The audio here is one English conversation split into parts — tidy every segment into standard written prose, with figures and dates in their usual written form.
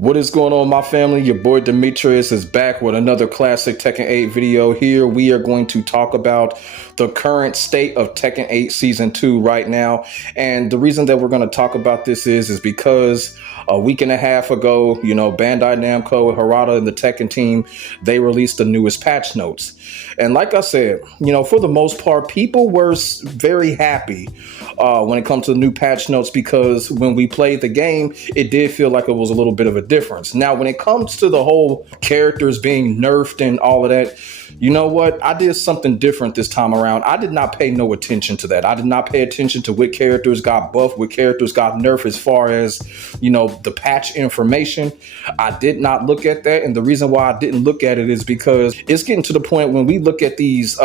What is going on, my family? Your boy Demetrius is back with another classic Tekken 8 video. Here we are going to talk about the current state of Tekken 8 Season 2 right now. And the reason that we're going to talk about this is because a week and a half ago, Bandai Namco, Harada, and the Tekken team, they released the newest patch notes. And like I said, for the most part, people were very happy when it comes to the new patch notes, because when we played the game, it did feel like it was a little bit of a difference. Now, when it comes to the whole characters being nerfed and all of that, you know what? I did something different this time around. I did not pay no attention to that. I did not pay attention to what characters got buffed, what characters got nerfed as far as, the patch information. I did not look at that. And the reason why I didn't look at it is because it's getting to the point when we look at these,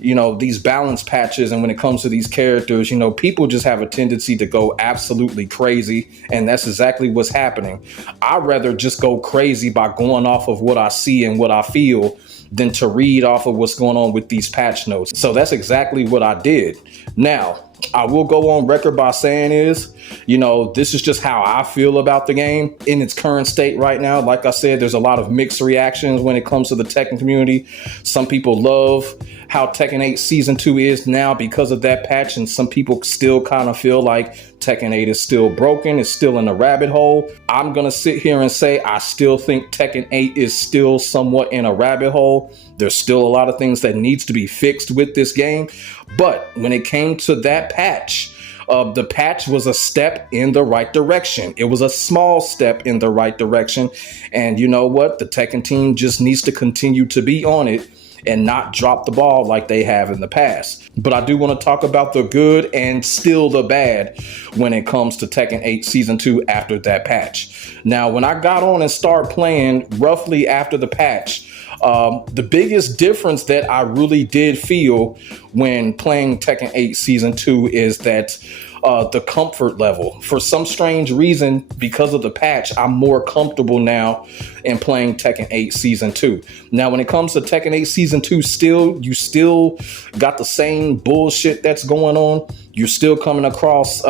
these balance patches, and when it comes to these characters, people just have a tendency to go absolutely crazy. And that's exactly what's happening. I'd rather just go crazy by going off of what I see and what I feel than to read off of what's going on with these patch notes. So that's exactly what I did. Now, I will go on record by saying this is just how I feel about the game in its current state right now. Like I said, there's a lot of mixed reactions when it comes to the Tekken community. Some people love how Tekken 8 Season 2 is now because of that patch, and some people still kind of feel like Tekken 8 is still broken, it's still in a rabbit hole. I'm gonna sit here and say I still think Tekken 8 is still somewhat in a rabbit hole. There's still a lot of things that needs to be fixed with this game. But when it came to that patch, the patch was a step in the right direction. It was a small step in the right direction. And you know what? The Tekken team just needs to continue to be on it and not drop the ball like they have in the past. But I do want to talk about the good and still the bad when it comes to Tekken 8 Season 2 after that patch. Now, when I got on and started playing roughly after the patch, the biggest difference that I really did feel when playing Tekken 8 Season 2 is that the comfort level. For some strange reason, because of the patch, I'm more comfortable now in playing Tekken 8 Season 2. Now, when it comes to Tekken 8 Season 2, you still got the same bullshit that's going on. You're still coming across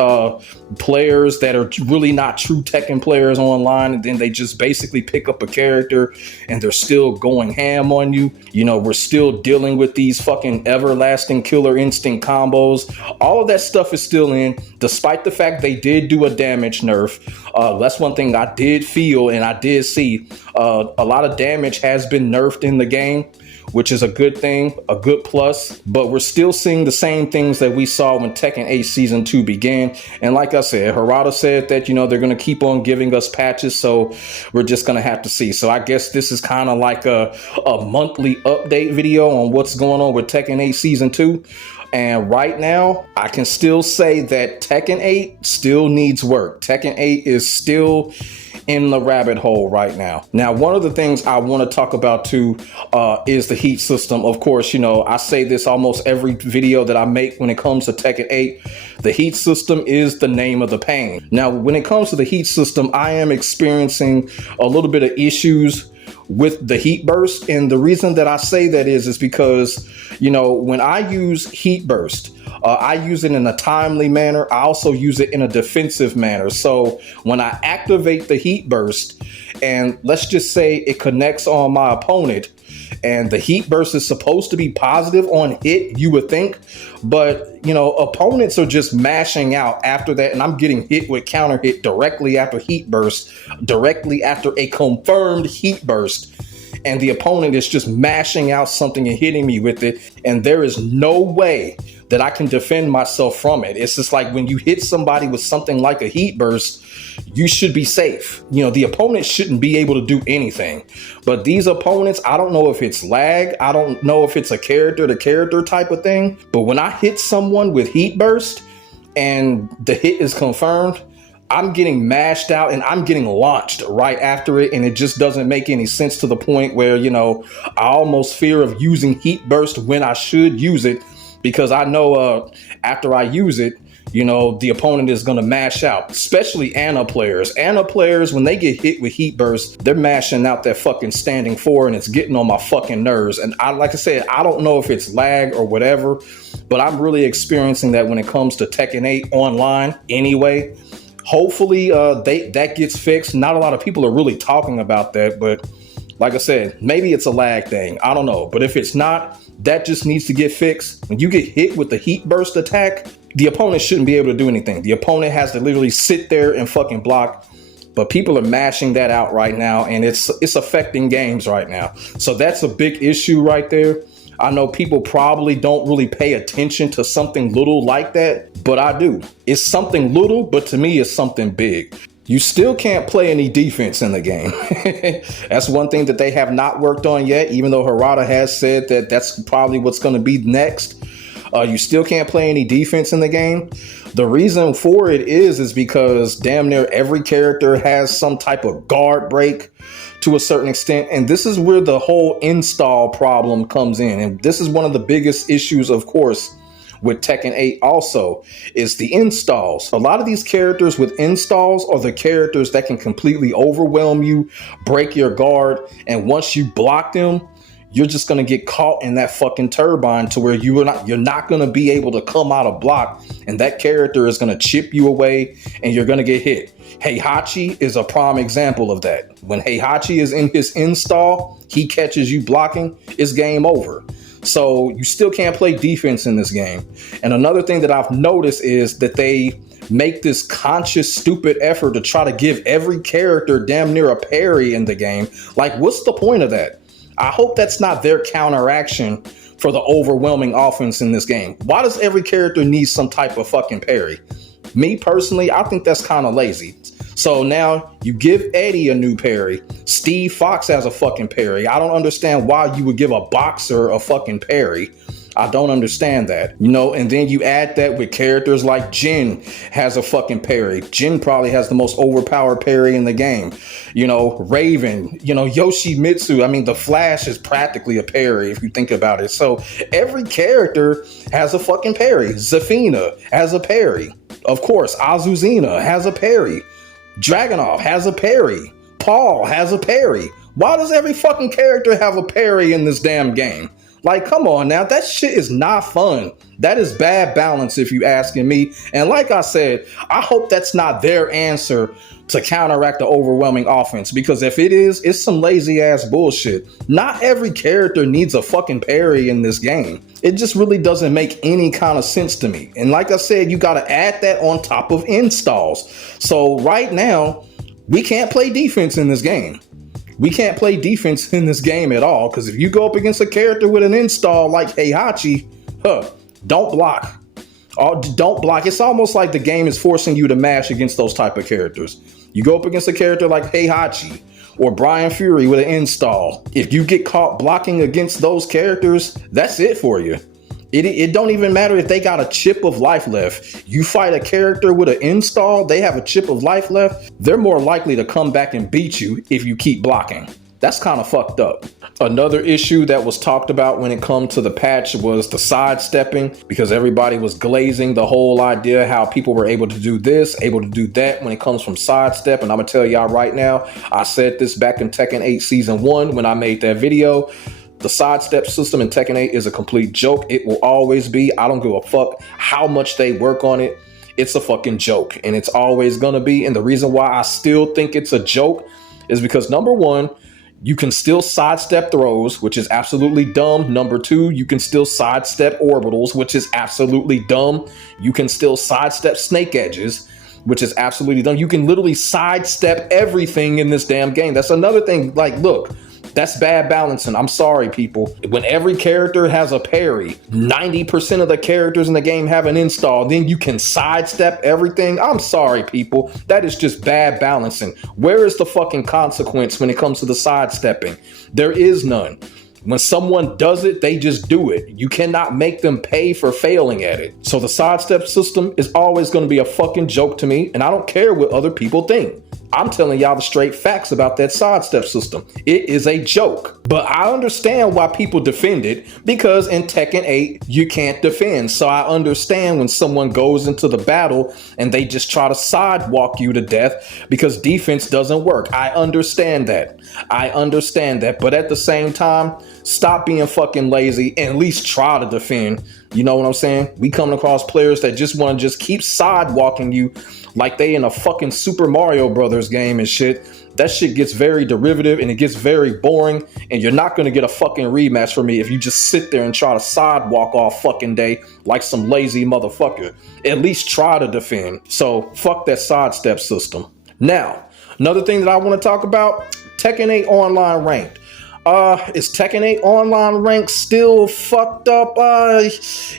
players that are really not true Tekken players online, and then they just basically pick up a character and they're still going ham on you. We're still dealing with these fucking everlasting killer instinct combos. All of that stuff is still in, despite the fact they did do a damage nerf. That's one thing I did feel and I did see. A lot of damage has been nerfed in the game, which is a good thing, a good plus, but we're still seeing the same things that we saw when Tekken 8 Season 2 began. And like I said, Harada said that, they're going to keep on giving us patches, so we're just going to have to see. So I guess this is kind of like a monthly update video on what's going on with Tekken 8 Season 2. And right now, I can still say that Tekken 8 still needs work. Tekken 8 is still in the rabbit hole right now. Now, one of the things I want to talk about too is the heat system. Of course, I say this almost every video that I make when it comes to Tekken 8. The heat system is the name of the pain. Now, when it comes to the heat system, I am experiencing a little bit of issues with the heat burst. And the reason that I say that is because, when I use heat burst, I use it in a timely manner. I also use it in a defensive manner. So when I activate the heat burst, and let's just say it connects on my opponent, and the heat burst is supposed to be positive on hit, you would think, but opponents are just mashing out after that, and I'm getting hit with counter hit directly after heat burst, directly after a confirmed heat burst, and the opponent is just mashing out something and hitting me with it, and there is no way that I can defend myself from it. It's just like when you hit somebody with something like a heat burst, you should be safe. The opponent shouldn't be able to do anything. But these opponents, I don't know if it's lag. I don't know if it's a character-to-character type of thing. But when I hit someone with heat burst and the hit is confirmed, I'm getting mashed out and I'm getting launched right after it. And it just doesn't make any sense, to the point where, I almost fear of using heat burst when I should use it, because I know after I use it, the opponent is going to mash out, especially Ana players. Ana players, when they get hit with heat burst, they're mashing out that fucking standing four, and it's getting on my fucking nerves. And like I said, I don't know if it's lag or whatever, but I'm really experiencing that when it comes to Tekken 8 online anyway. Hopefully that gets fixed. Not a lot of people are really talking about that, but like I said, maybe it's a lag thing. I don't know. But if it's not, that just needs to get fixed. When you get hit with the heat burst attack, the opponent shouldn't be able to do anything. The opponent has to literally sit there and fucking block. But people are mashing that out right now, and it's affecting games right now. So that's a big issue right there. I know people probably don't really pay attention to something little like that, but I do. It's something little, but to me, it's something big. You still can't play any defense in the game. That's one thing that they have not worked on yet, even though Harada has said that that's probably what's going to be next. You still can't play any defense in the game. The reason for it is because damn near every character has some type of guard break to a certain extent. And this is where the whole install problem comes in. And this is one of the biggest issues, of course, with Tekken 8 also, is the installs. A lot of these characters with installs are the characters that can completely overwhelm you, break your guard, and once you block them, you're just gonna get caught in that fucking turbine to where you're not gonna be able to come out of block, and that character is gonna chip you away and you're gonna get hit. Heihachi is a prime example of that. When Heihachi is in his install, he catches you blocking, it's game over. So you still can't play defense in this game. And another thing that I've noticed is that they make this conscious, stupid effort to try to give every character damn near a parry in the game. Like, what's the point of that? I hope that's not their counteraction for the overwhelming offense in this game. Why does every character need some type of fucking parry? Me personally, I think that's kind of lazy. So now you give Eddie a new parry. Steve Fox has a fucking parry. I don't understand why you would give a boxer a fucking parry. I don't understand that, you know, and then you add that with characters like Jin has a fucking parry. Jin probably has the most overpowered parry in the game. You know, Raven, you know, Yoshimitsu. I mean, the Flash is practically a parry if you think about it. So every character has a fucking parry. Zafina has a parry. Of course, Azuzina has a parry. Dragunov has a parry. Paul has a parry. Why does every fucking character have a parry in this damn game? Like, come on now, that shit is not fun. That is bad balance if you asking me. And like I said, I hope that's not their answer to counteract the overwhelming offense, because if it is, it's some lazy ass bullshit. Not every character needs a fucking parry in this game. It just really doesn't make any kind of sense to me. And like I said, you got to add that on top of installs. So right now, we can't play defense in this game. We can't play defense in this game at all, because if you go up against a character with an install like Heihachi, don't block. Don't block. It's almost like the game is forcing you to mash against those type of characters. You go up against a character like Heihachi or Brian Fury with an install. If you get caught blocking against those characters, that's it for you. It don't even matter if they got a chip of life left. You fight a character with an install, they have a chip of life left, they're more likely to come back and beat you if you keep blocking. That's kind of fucked up. Another issue that was talked about when it comes to the patch was the sidestepping, because everybody was glazing the whole idea how people were able to do this, able to do that when it comes from sidestep. And I'm gonna tell y'all right now, I said this back in Tekken 8 Season 1 when I made that video. The sidestep system in Tekken 8 is a complete joke. It will always be. I don't give a fuck how much they work on it. It's a fucking joke, and it's always gonna be. And the reason why I still think it's a joke is because, number one, you can still sidestep throws, which is absolutely dumb. Number two, you can still sidestep orbitals, which is absolutely dumb. You can still sidestep snake edges, which is absolutely dumb. You can literally sidestep everything in this damn game. That's another thing. Like, look, that's bad balancing. I'm sorry, people. When every character has a parry, 90% of the characters in the game have an install, then you can sidestep everything. I'm sorry, people. That is just bad balancing. Where is the fucking consequence when it comes to the sidestepping? There is none. When someone does it, they just do it. You cannot make them pay for failing at it. So the sidestep system is always going to be a fucking joke to me, and I don't care what other people think. I'm telling y'all the straight facts about that sidestep system. It is a joke. But I understand why people defend it, because in Tekken 8, you can't defend. So I understand when someone goes into the battle and they just try to sidewalk you to death because defense doesn't work. I understand that. But at the same time, stop being fucking lazy and at least try to defend. You know what I'm saying? We come across players that just want to just keep sidewalking you like they in a fucking Super Mario Brothers game and shit. That shit gets very derivative and it gets very boring, and you're not going to get a fucking rematch from me if you just sit there and try to sidewalk all fucking day like some lazy motherfucker. At least try to defend. So fuck that sidestep system. Now, another thing that I want to talk about, Tekken 8 Online Ranked. Is Tekken 8 Online Ranked still fucked up?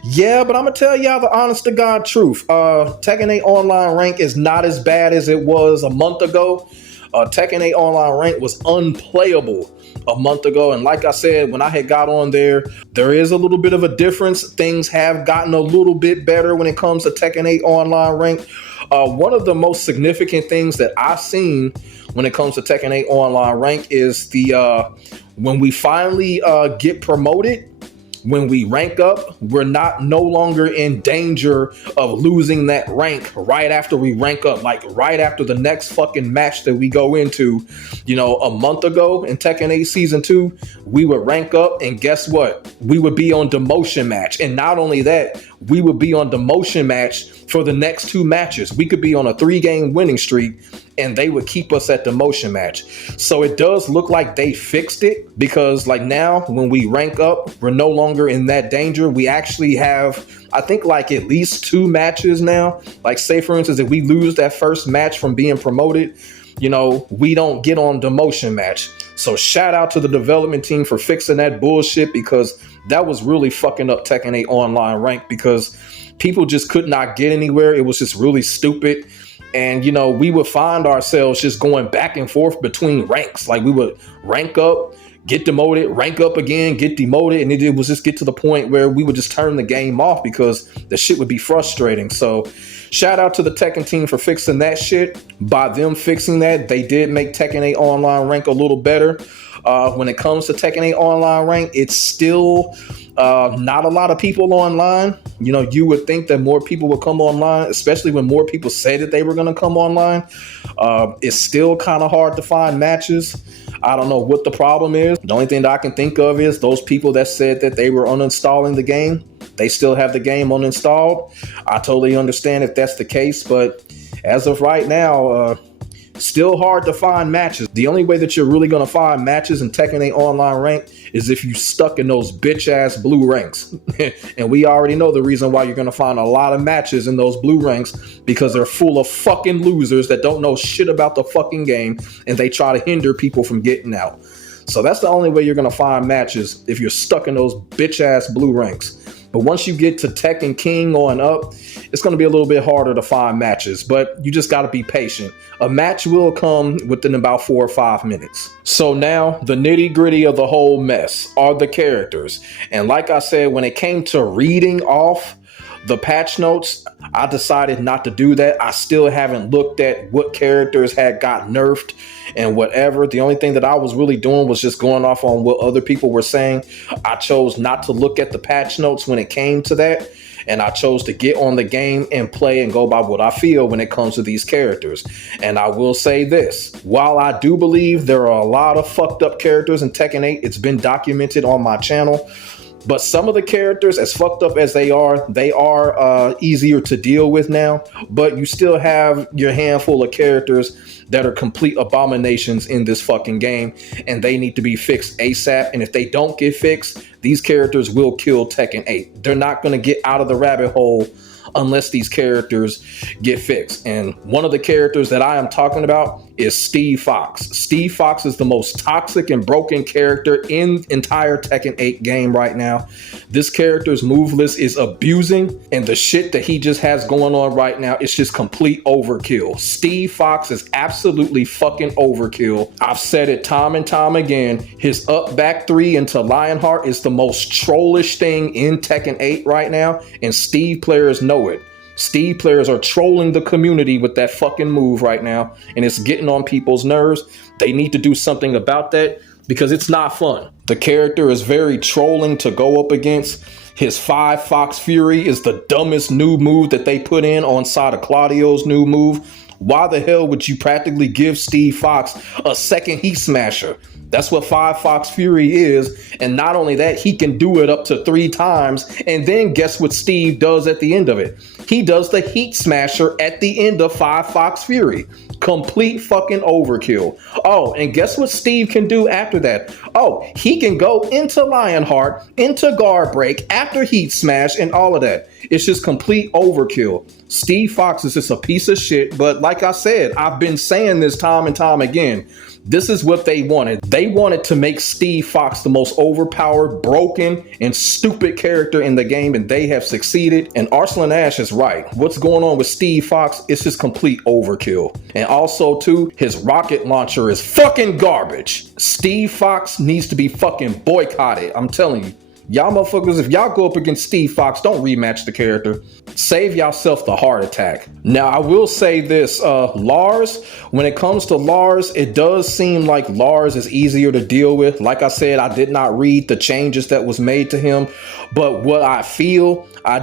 Yeah, but I'm gonna tell y'all the honest to God truth. Tekken 8 Online Ranked is not as bad as it was a month ago. Tekken 8 Online Ranked was unplayable a month ago, and like I said, when I had got on there is a little bit of a difference. Things have gotten a little bit better when it comes to Tekken 8 Online Ranked. One of the most significant things that I've seen when it comes to Tekken 8 Online Ranked is the when we finally get promoted, when we rank up, we're no longer in danger of losing that rank right after we rank up, like right after the next fucking match that we go into. You know, a month ago in Tekken 8 Season 2, we would rank up, and guess what? We would be on demotion match. And not only that, we would be on demotion match for the next 2 matches. We could be on a 3-game winning streak, and they would keep us at demotion match. So it does look like they fixed it, because like now when we rank up, we're no longer in that danger. We actually have, I think, like at least 2 matches now. Like, say for instance, if we lose that first match from being promoted, you know, we don't get on demotion match. So shout out to the development team for fixing that bullshit, because that was really fucking up Tekken 8 Online Ranked, because people just could not get anywhere. It was just really stupid. And, you know, we would find ourselves just going back and forth between ranks. Like, we would rank up, get demoted, rank up again, get demoted. And it was just get to the point where we would just turn the game off because the shit would be frustrating. So shout out to the Tekken team for fixing that shit. By them fixing that, they did make Tekken 8 Online Rank a little better. When it comes to Tekken 8 Online Rank, it's still not a lot of people online. You know, you would think that more people would come online, especially when more people say that they were going to come online. It's still kind of hard to find matches. I don't know what the problem is. The only thing that I can think of is those people that said that they were uninstalling the game, they still have the game uninstalled. I totally understand if that's the case, but as of right now, still hard to find matches. The only way that you're really going to find matches in Tekken 8 Online Rank is if you stuck in those bitch-ass blue ranks. And we already know the reason why you're going to find a lot of matches in those blue ranks, because they're full of fucking losers that don't know shit about the fucking game, and they try to hinder people from getting out. So that's the only way you're going to find matches, if you're stuck in those bitch-ass blue ranks. But once you get to Tekken King on up, it's going to be a little bit harder to find matches, but you just got to be patient. A match will come within about 4 or 5 minutes. So now the nitty gritty of the whole mess are the characters. And like I said, when it came to reading off the patch notes, I decided not to do that. I still haven't looked at what characters had got nerfed and whatever. The only thing that I was really doing was just going off on what other people were saying. I chose not to look at the patch notes when it came to that. And I chose to get on the game and play and go by what I feel when it comes to these characters. And I will say this, while I do believe there are a lot of fucked up characters in Tekken 8, it's been documented on my channel. But some of the characters, as fucked up as they are easier to deal with now. But you still have your handful of characters that are complete abominations in this fucking game, and they need to be fixed ASAP. And if they don't get fixed, these characters will kill Tekken 8. They're not going to get out of the rabbit hole unless these characters get fixed. And one of the characters that I am talking about is Steve Fox. Steve Fox is the most toxic and broken character in entire Tekken 8 game right now. This character's move list is abusing, and the shit that he just has going on right now is just complete overkill. Steve Fox is absolutely fucking overkill. I've said it time and time again. His up back 3 into Lionheart is the most trollish thing in Tekken 8 right now, and Steve players know it. Steve players are trolling the community with that fucking move right now, and it's getting on people's nerves. They need to do something about that, because it's not fun. The character is very trolling to go up against. His 5 Fox Fury is the dumbest new move that they put in on side of Claudio's new move. Why the hell would you practically give Steve Fox a second Heat Smasher? That's what 5 Fox Fury is. And not only that, he can do it up to 3 times. And then guess what Steve does at the end of it? He does the Heat Smasher at the end of 5 Fox Fury. Complete fucking overkill. Oh, and guess what Steve can do after that? Oh, he can go into Lionheart, into Guard Break, after Heat Smash, and all of that. It's just complete overkill. Steve Fox is just a piece of shit. But like I said, I've been saying this time and time again. This is what they wanted. They wanted to make Steve Fox the most overpowered, broken, and stupid character in the game, and they have succeeded. And Arslan Ash is right. What's going on with Steve Fox? It's just complete overkill. And also, too, his rocket launcher is fucking garbage. Steve Fox needs to be fucking boycotted. I'm telling you. Y'all motherfuckers, if y'all go up against Steve Fox, don't rematch the character. Save yourself the heart attack. Now, I will say this, Lars, when it comes to Lars, it does seem like Lars is easier to deal with. Like I said, I did not read the changes that was made to him, but what I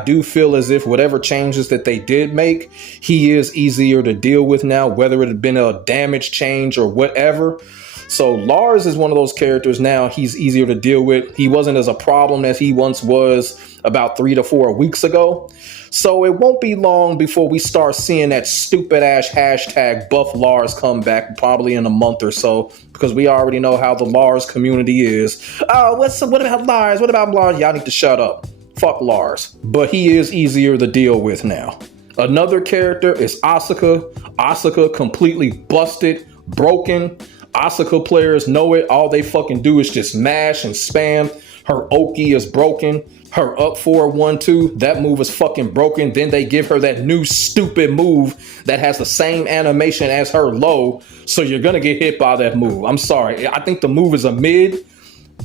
do feel as if whatever changes that they did make, he is easier to deal with now, whether it had been a damage change or whatever. So Lars is one of those characters now. He's easier to deal with. He wasn't as a problem as he once was about 3 to 4 weeks ago. So it won't be long before we start seeing that stupid ass hashtag buff Lars come back, probably in a month or so, because we already know how the Lars community is. Oh, what about Lars? What about Lars? Y'all need to shut up. Fuck Lars. But he is easier to deal with now. Another character is Asuka. Asuka completely busted, broken. Asuka players know it. All they fucking do is just mash and spam. Her Oki is broken. Her up 4-1-2, that move is fucking broken. Then they give her that new stupid move that has the same animation as her low. So you're gonna get hit by that move. I'm sorry. I think the move is a mid,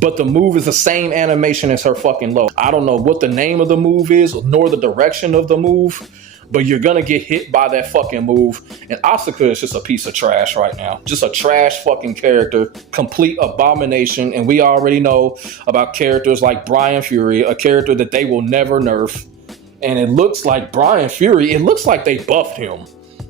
but the move is the same animation as her fucking low. I don't know what the name of the move is, nor the direction of the move, but you're gonna get hit by that fucking move. And Asuka is just a piece of trash right now. Just a trash fucking character, complete abomination. And we already know about characters like Brian Fury, a character that they will never nerf. And it looks like Brian Fury, it looks like they buffed him.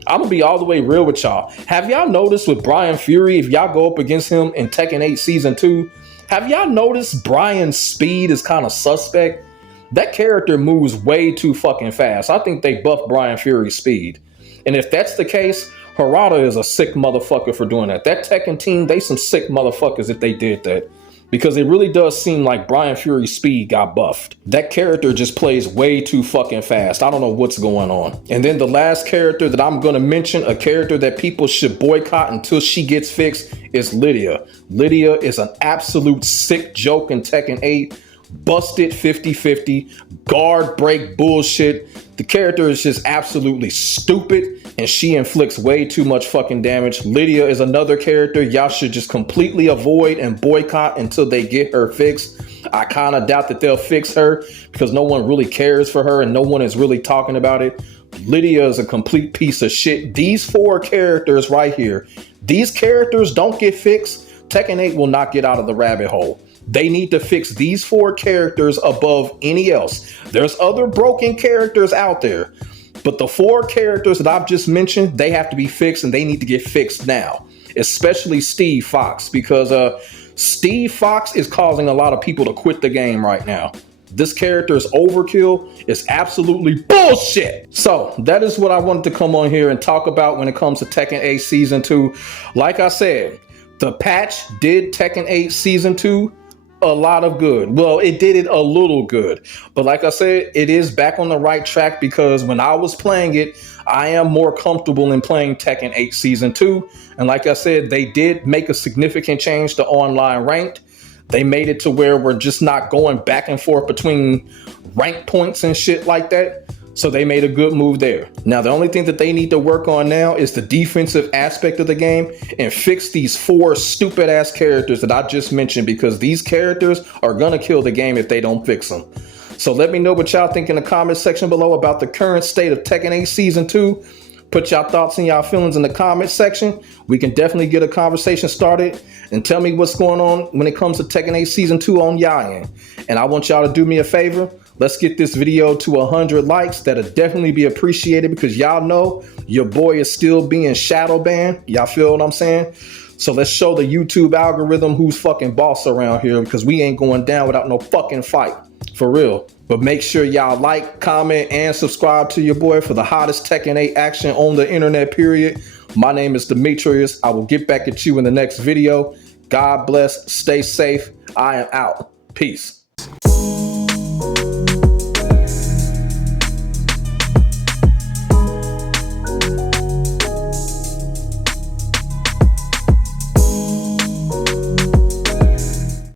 I'm gonna be all the way real with y'all. Have y'all noticed with Brian Fury, if y'all go up against him in Tekken 8 Season 2, have y'all noticed Brian's speed is kind of suspect? That character moves way too fucking fast. I think they buffed Brian Fury's speed. And if that's the case, Harada is a sick motherfucker for doing that. That Tekken team, they some sick motherfuckers if they did that. Because it really does seem like Brian Fury's speed got buffed. That character just plays way too fucking fast. I don't know what's going on. And then the last character that I'm going to mention, a character that people should boycott until she gets fixed, is Lydia. Lydia is an absolute sick joke in Tekken 8. Busted 50-50, guard break bullshit. The character is just absolutely stupid, and she inflicts way too much fucking damage. Lydia is another character y'all should just completely avoid and boycott until they get her fixed. I kind of doubt that they'll fix her because no one really cares for her and no one is really talking about it. Lydia is a complete piece of shit. These 4 characters right here, these characters don't get fixed, Tekken 8 will not get out of the rabbit hole. They need to fix these 4 characters above any else. There's other broken characters out there, but the 4 characters that I've just mentioned, they have to be fixed and they need to get fixed now, especially Steve Fox, because Steve Fox is causing a lot of people to quit the game right now. This character's overkill is absolutely bullshit. So that is what I wanted to come on here and talk about when it comes to Tekken 8 Season 2. Like I said, the patch did Tekken 8 Season 2 a lot of good. Well, it did it a little good. But like I said, it is back on the right track because when I was playing it, I am more comfortable in playing Tekken 8 Season 2. And like I said, they did make a significant change to online ranked. They made it to where we're just not going back and forth between rank points and shit like that. So they made a good move there. Now, the only thing that they need to work on now is the defensive aspect of the game and fix these 4 stupid ass characters that I just mentioned, because these characters are gonna kill the game if they don't fix them. So let me know what y'all think in the comment section below about the current state of Tekken 8 Season 2. Put y'all thoughts and y'all feelings in the comment section. We can definitely get a conversation started, and tell me what's going on when it comes to Tekken 8 Season 2 on y'all end. And I want y'all to do me a favor. Let's get this video to 100 likes. That'll definitely be appreciated because y'all know your boy is still being shadow banned. Y'all feel what I'm saying? So let's show the YouTube algorithm who's fucking boss around here, because we ain't going down without no fucking fight. For real. But make sure y'all like, comment, and subscribe to your boy for the hottest Tekken 8 action on the internet, period. My name is Demetrius. I will get back at you in the next video. God bless. Stay safe. I am out. Peace.